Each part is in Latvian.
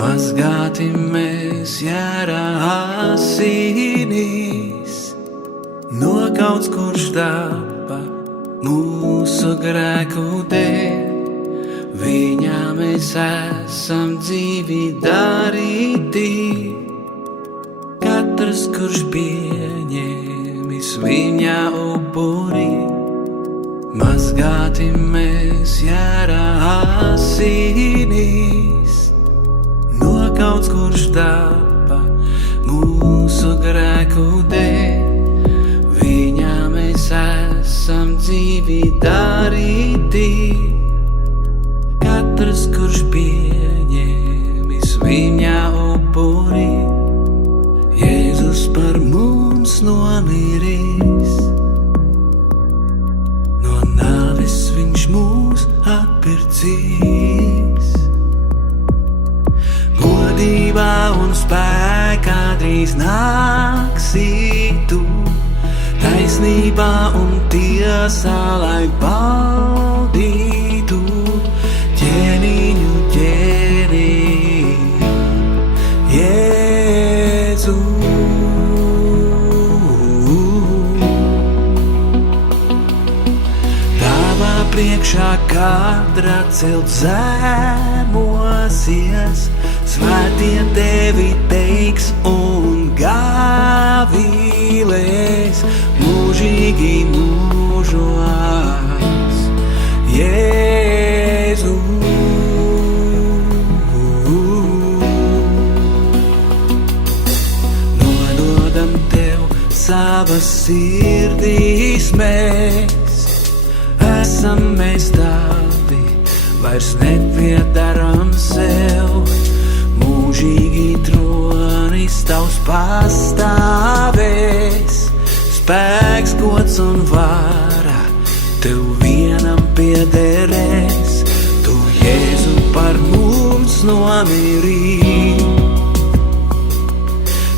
Mazgāti mēs jēra asinīs, nokauts kurš tāpa mūsu grēku dēļ. Viņā mēs esam dzīvi darīti, katrs kurš pieņēmis viņa upuri. Mazgāti mēs jēra asinīs, nokauts kurš tāpa mūsu grēku dēļ. Viņā mēs esam dzīvi darīti, katrs kurš pieņēmis viņa upuri. Jēzus par mums nomirīs, no nāves viņš mūs atpircīs. Godībā un spēkā drīz nāksi tu, taisnībā un tiesā lai baudītu. Ķēniņu ķēni, Jēzu. Tavā priekšā kādra celt zemosies, svētie tevi teiks un gavilēs mūžīgi mūžos. Jēzu. Nododam tev savas sirdīs mēs, esam mēs tavi, vairs nepiedaram sev. Mūžīgi tronis tavs pastāvēs, spēks, gods un vara tev vienam piederēs. Tu, Jēzu, par mums nomirīji,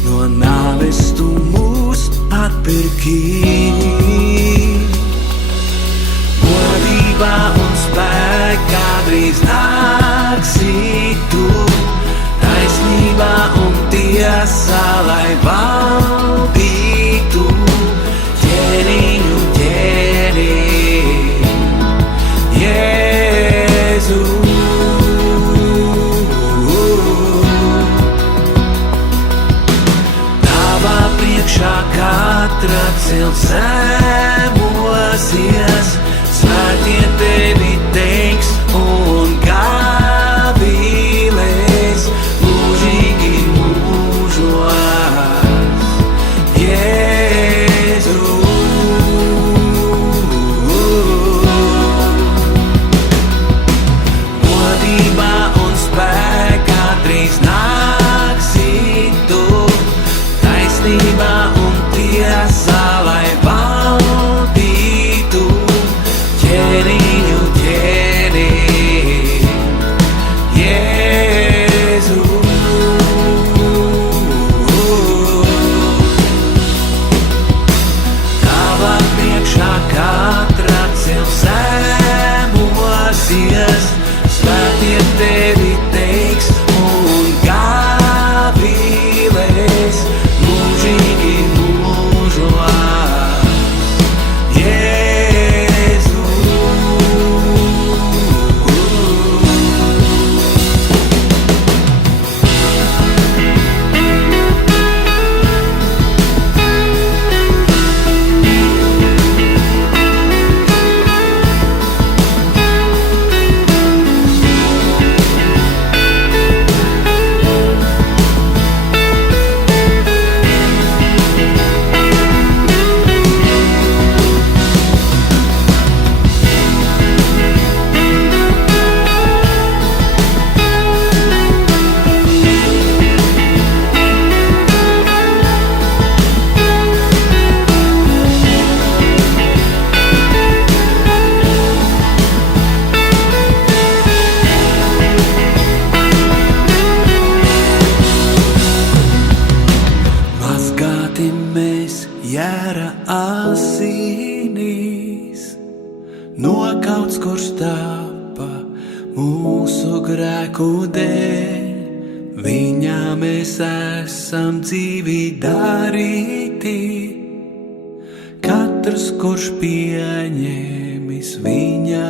no nāves tu mūs atpirkīji. Godībā un spēkā drīz nāksi tu, taisnībā un tiesā lai baudītu. Ķēniņu ķēni, Jēzu. Tavā priekšā katra celt zemosies, svētie tevi teiks un gavilēs mūžīgi mūžos. Jēzu. Godībā un spēkā drīz nāksi tu, taisnībā un tiesā lai baudītu. Ķēniņu ķēni, Jēzu. Tavā priekšā katra celt zemosies, svētie tevi teiks un gavilēs mūžīgi mūžos. Jēzu. Jēra asinīs, nokauts kurš tāpa mūsu grēku dēļ. Viņā mēs esam dzīvi darīti. Katrs, kurš pieņēmis viņa